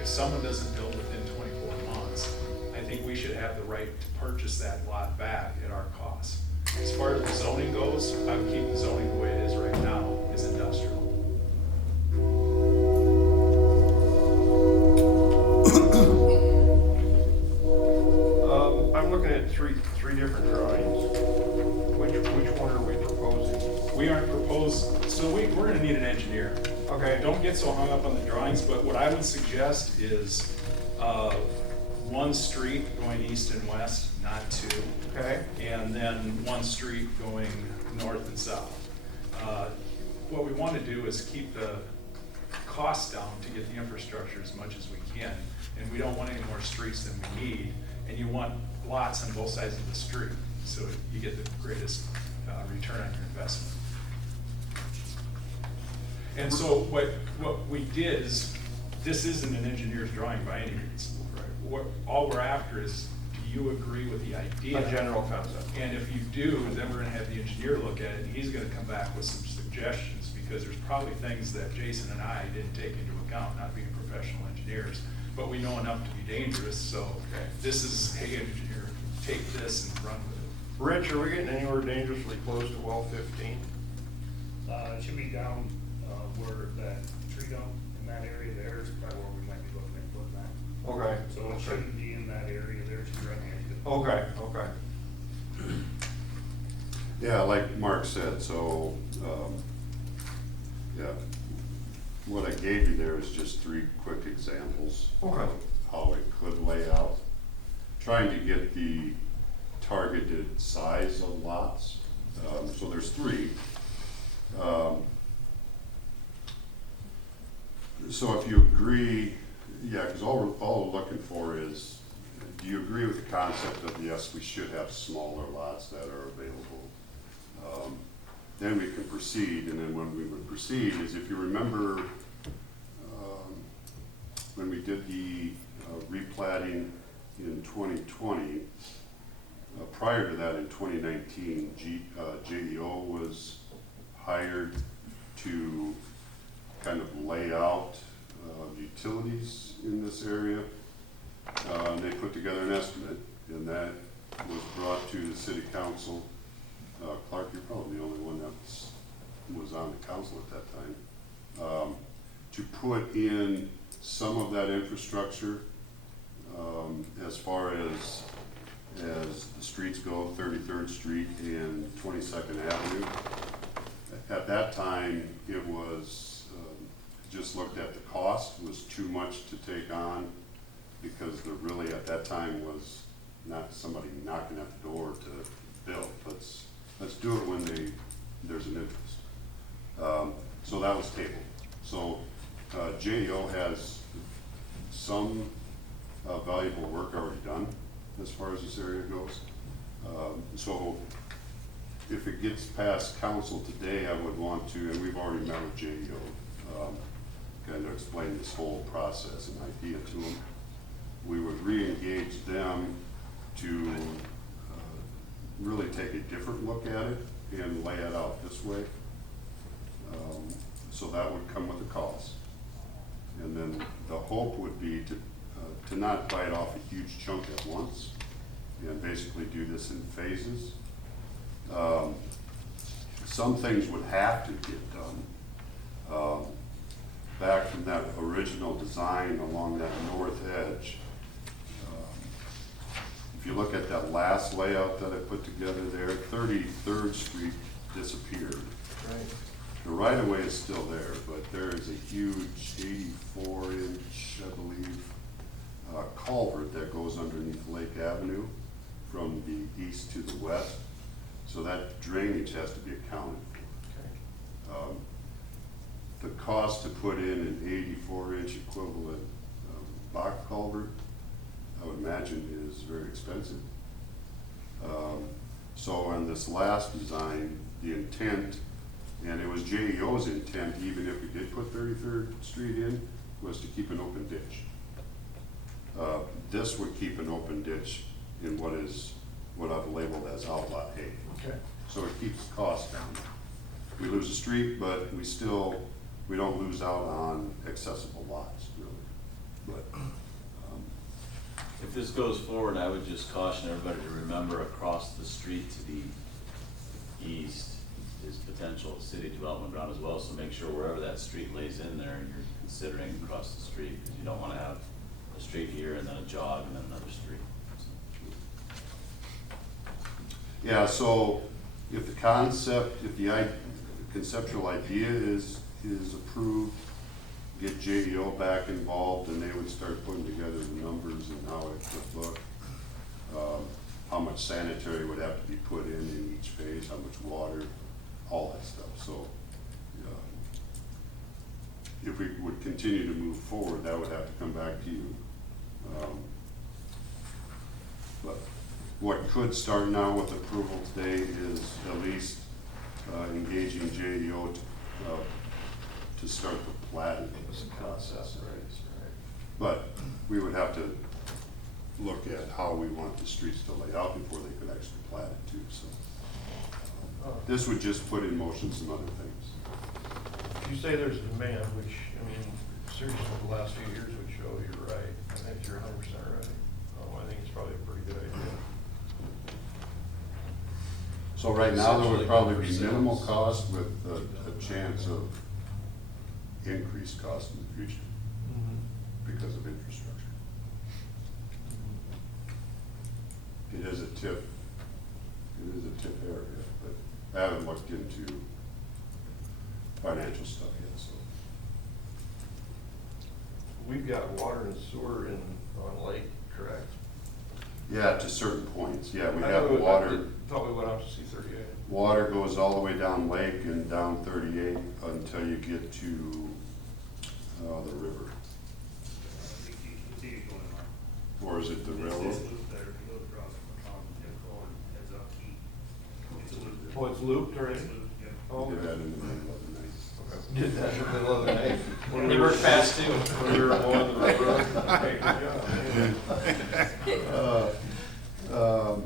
if someone doesn't build within 24 months, I think we should have the right to purchase that lot back at our cost. As far as the zoning goes, I would keep the zoning the way it is right now, is industrial. I'm looking at three different drawings. Which one are we proposing? We aren't proposed, so we're gonna need an engineer. Okay. Don't get so hung up on the drawings, but what I would suggest is, one street going east and west, not two. Okay. And then one street going north and south. What we want to do is keep the costs down to get the infrastructure as much as we can. And we don't want any more streets than we need. And you want lots on both sides of the street, so you get the greatest return on your investment. And so what we did is, this isn't an engineer's drawing by any means. All we're after is, do you agree with the idea? A general concept. And if you do, then we're gonna have the engineer look at it, and he's gonna come back with some suggestions, because there's probably things that Jason and I didn't take into account, not being professional engineers, but we know enough to be dangerous, so this is, hey, engineer, take this and run with it. Rich, are we getting anywhere dangerously close to well 15? It should be down, where that tree dump in that area there is probably where we might be looking at putting that. Okay. So it shouldn't be in that area there, it should be right near it. Okay, okay. Yeah, like Mark said, so, yeah, what I gave you there is just three quick examples Okay. of how it could lay out. Trying to get the targeted size of lots, so there's three. So if you agree, yeah, because all we're looking for is, do you agree with the concept of, yes, we should have smaller lots that are available? Then we can proceed, and then when we would proceed is, if you remember, when we did the replatting in 2020, prior to that in 2019, JEO was hired to kind of lay out utilities in this area. And they put together an estimate, and that was brought to the city council. Clark, you're probably the only one that was on the council at that time, to put in some of that infrastructure, as far as the streets go, 33rd Street and 22nd Avenue. At that time, it was, just looked at the cost, was too much to take on, because there really at that time was not somebody knocking at the door to build. Let's do it when there's an interest. So that was tabled. So JEO has some valuable work already done as far as this area goes. So if it gets past council today, I would want to, and we've already met with JEO, kind of explain this whole process and idea to them. We would re-engage them to really take a different look at it and lay it out this way. So that would come with a cost. And then the hope would be to not bite off a huge chunk at once, and basically do this in phases. Some things would have to get done. Back from that original design along that north edge, if you look at that last layout that I put together there, 33rd Street disappeared. Right. The right-of-way is still there, but there is a huge 84-inch, I believe, culvert that goes underneath Lake Avenue from the east to the west. So that drainage has to be accounted for. Okay. The cost to put in an 84-inch equivalent box culvert, I would imagine, is very expensive. So on this last design, the intent, and it was JEO's intent, even if we did put 33rd Street in, was to keep an open ditch. This would keep an open ditch in what I've labeled as outlot A. Okay. So it keeps the cost down. We lose a street, but we don't lose out on accessible lots, really. But If this goes forward, I would just caution everybody to remember across the street to the east is potential city development ground as well, so make sure wherever that street lays in there, you're considering across the street, because you don't wanna have a street here and then a jog and then another street. Yeah, so if the concept, if the conceptual idea is approved, get JEO back involved, and they would start putting together the numbers and how it would look. How much sanitary would have to be put in each phase, how much water, all that stuff. So if we would continue to move forward, that would have to come back to you. But what could start now with approval today is at least engaging JEO to start the plating process. But we would have to look at how we want the streets to lay out before they could actually plat it too, so. This would just put in motion some other things. You say there's demand, which, I mean, seriously, the last few years would show you're right. I think you're 100% right. I think it's probably a pretty good idea. So right now, there would Essentially probably good be for minimal sales. cost with a chance of increased cost in the future because of infrastructure. It is a tip area, but I haven't looked into financial stuff yet, so. We've got water and sewer on Lake, correct? Yeah, to certain points, yeah, we I have know it- water. Thought we went out to C-38. Water goes all the way down Lake and down 38 until you get to the river. It's easy going on. Or is it the This railroad? loop there, if you go across from Timco and heads up Key, it's a loop. Oh, it's looped already? It's looped, yeah. Oh, We did that okay. in the middle of the night. Did that in the middle of the night. When we They were- work fast too. When we were mowing the road. Okay, good job, yeah.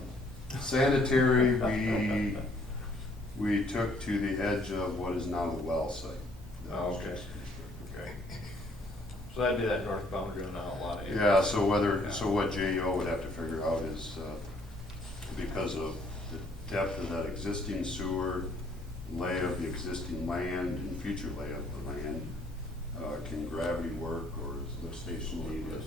Sanitary, we took to the edge of what is now the well site. Oh, okay. Okay. So that'd be that north boundary on a lot of. Yeah, so what JEO would have to figure out is, because of the depth of that existing sewer, lay of the existing land and future lay of the land, can gravity work or is lift station needed?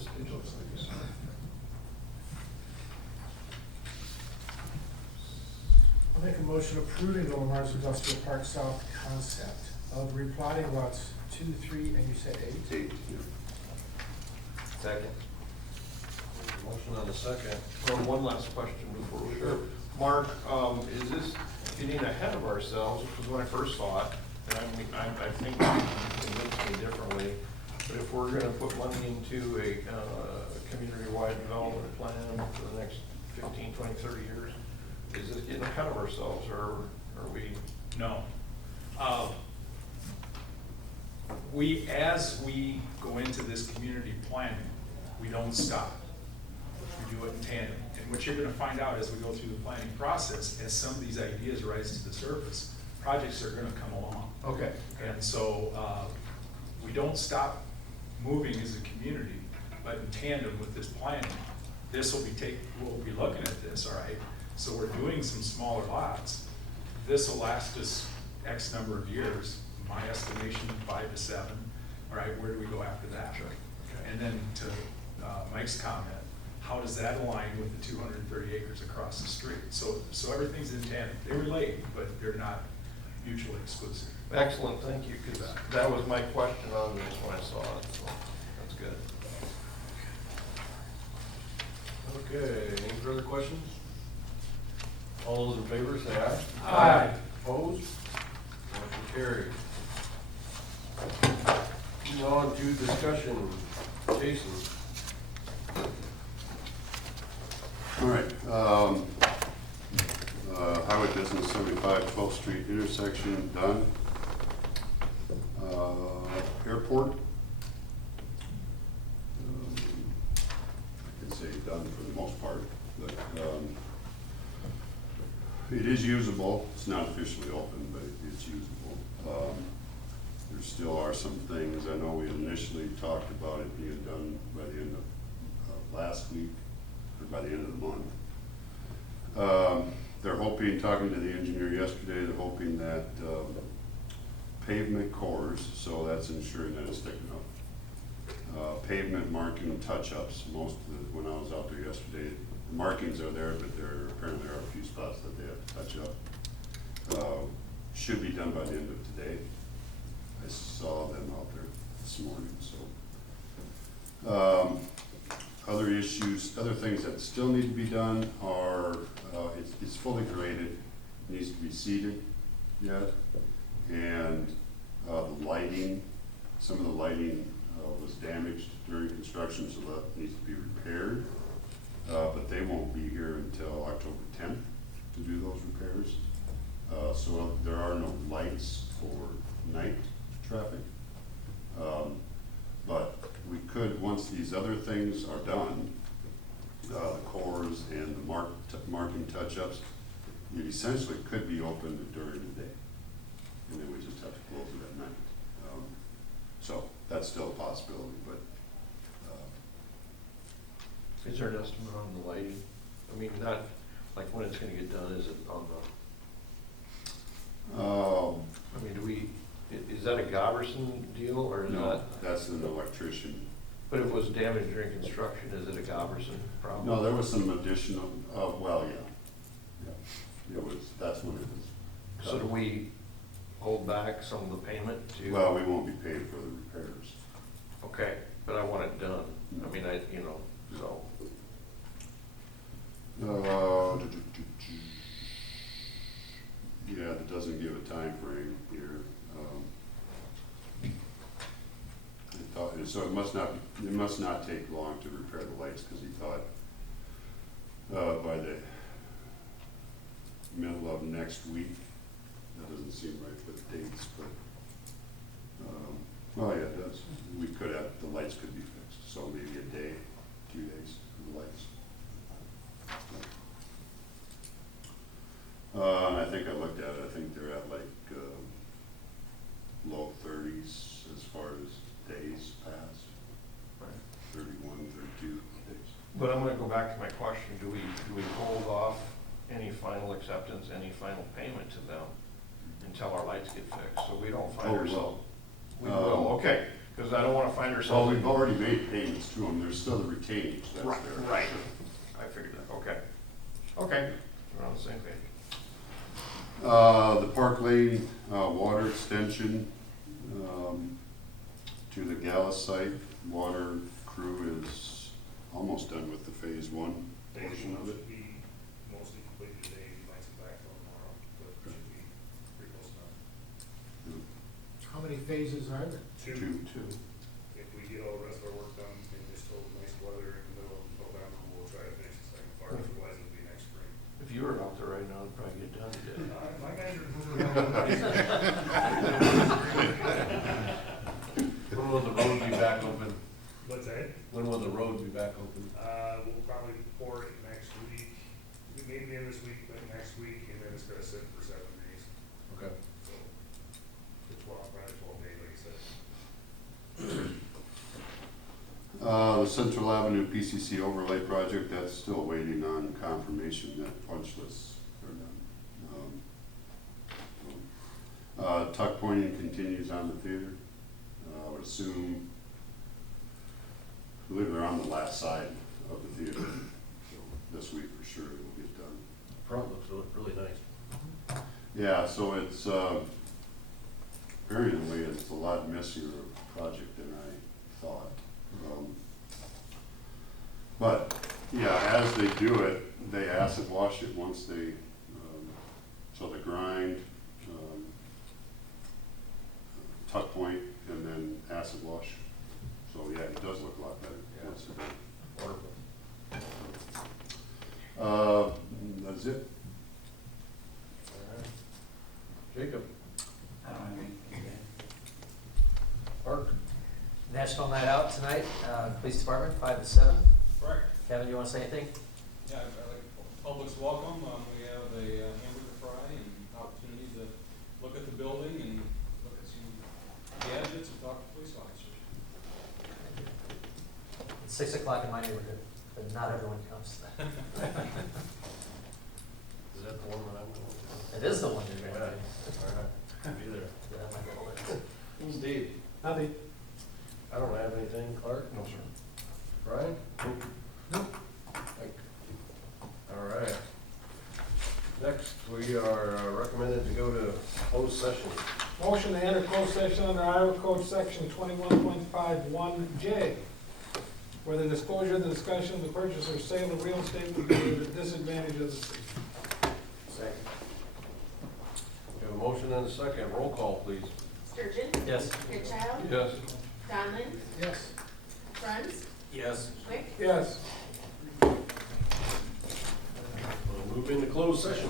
I'll make a motion approving the Lamar's Industrial Park South concept of replotting lots 2, 3, and you said 8? 8, yeah. Second. Motion on the second. Well, one last question before we go. Mark, is this getting ahead of ourselves? Because when I first saw it, and I think you convinced me differently, but if we're gonna put money into a community-wide development plan for the next 15, 20, 30 years, is this getting ahead of ourselves, or are we? No. As we go into this community planning, we don't stop. We do it in tandem. And what you're gonna find out as we go through the planning process, as some of these ideas rise to the surface, projects are gonna come along. Okay. And so, we don't stop moving as a community, but in tandem with this planning, we'll be looking at this, all right? So we're doing some smaller lots. This will last us X number of years, my estimation, 5 to 7. All right, where do we go after that? Sure. And then to Mike's comment, how does that align with the 230 acres across the street? So everything's in tandem. They relate, but they're not mutually exclusive. Excellent, thank you, because that was my question on this when I saw it, so that's good. Okay, any further questions? All those in favor say aye. Aye. Opposed? Motion carried. Moving on to discussion. Jason? All right, Highway Business 75, 12th Street intersection, done. Airport. I can say done for the most part, but it is usable. It's not officially open, but it's usable. There still are some things, I know we initially talked about it being done by the end of last week. by the end of the month. They're hoping, talking to the engineer yesterday, they're hoping that pavement cores, so that's ensuring that it's thick enough. Pavement marking touch-ups, when I was out there yesterday, the markings are there, but apparently there are a few spots that they have to touch up. Should be done by the end of today. I saw them out there this morning, so. Other issues, other things that still need to be done are, it's fully graded, needs to be seeded yet. And the lighting, some of the lighting was damaged during construction, so that needs to be repaired. But they won't be here until October 10th to do those repairs. So there are no lights for night traffic. But we could, once these other things are done, the cores and the marking touch-ups, it essentially could be opened during the day. And then we just have to close it at night. So that's still a possibility, but. Is there an estimate on the lighting? I mean, not, like when it's gonna get done, is it on the, I mean, is that a Goverson deal, or is No, that? that's an electrician. But if it was damaged during construction, is it a Goverson problem? No, there was some additional, well, yeah. Yeah, that's when it was. So do we hold back some of the payment to? Well, we won't be paid for the repairs. Okay, but I want it done. I mean, so. Yeah, it doesn't give a time frame here. So it must not take long to repair the lights, because he thought by the middle of next week. That doesn't seem right with dates, but well, yeah, it does. We could have, the lights could be fixed, so maybe a day, 2 days for the lights. I think I looked at it, I think they're at like low 30s as far as days passed. Right. 31, 32 days. But I'm gonna go back to my question, do we hold off any final acceptance, any final payment to them until our lights get fixed, so we don't find Oh, ourselves? We will, okay, because I don't wanna find Well, ourselves. we've already made payments to them, there's still the retainage that's Right, there. right, I figured that, okay. Okay, we're on the same page. The Park Lane water extension to the Gallus site, water crew is almost done with the phase 1 portion of it. Should be mostly completed today, we might come back tomorrow, but it should be pretty close enough. How many phases are there? Two. If we get all the rest of our work done, and there's still nice weather in the middle of November, we'll try to finish the second part, otherwise it'll be next spring. If you were out there right now, it'd probably get done today. My guys are moving around. When will the road be back open? What's that? When will the road be back open? We'll probably pour it next week, maybe the end of this week, but next week, and then it's gonna sit for 7 days, Okay. so. It's probably 12 days, like I said. The Central Avenue PCC overlay project, that's still waiting on confirmation that punch lists are done. Tuck pointing continues on the theater. I would assume, I believe they're on the last side of the theater, so this week for sure it will get done. Front looks really nice. Yeah, so it's, apparently it's a lot messier project than I thought. But, yeah, as they do it, they acid wash it once they, so the grind, tuck point, and then acid wash. So, yeah, it does look a lot better once it's done. Wonderful. That's it. Jacob? Mark? National Night Out tonight, Police Department, 5 to 7. Correct. Kevin, you want to say anything? Yeah, I'd like public's welcome. We have a hamburger fry and opportunity to look at the building and look at some gadgets and talk to police officers. It's 6 o'clock in my neighborhood. but not everyone comes. Is that the one that I'm going to? It is the one you're Yeah, going all right, be there. to. Yeah, my goodness. Who's Dave? Nothing. I don't have anything, Clark? No, sir. Brian? Nope. All right. Next, we are recommended to go to closed session. Motion to enter closed session under Iowa Code Section 21.51J, where the disclosure, the discussion of the purchase or sale of real estate would be to the disadvantage of the city. Second. We have a motion and a second. Roll call, please. Sturgeon? Yes. Goodchild? Yes. Donlin? Yes. Franz? Yes. Wick? Yes. We'll move into closed session.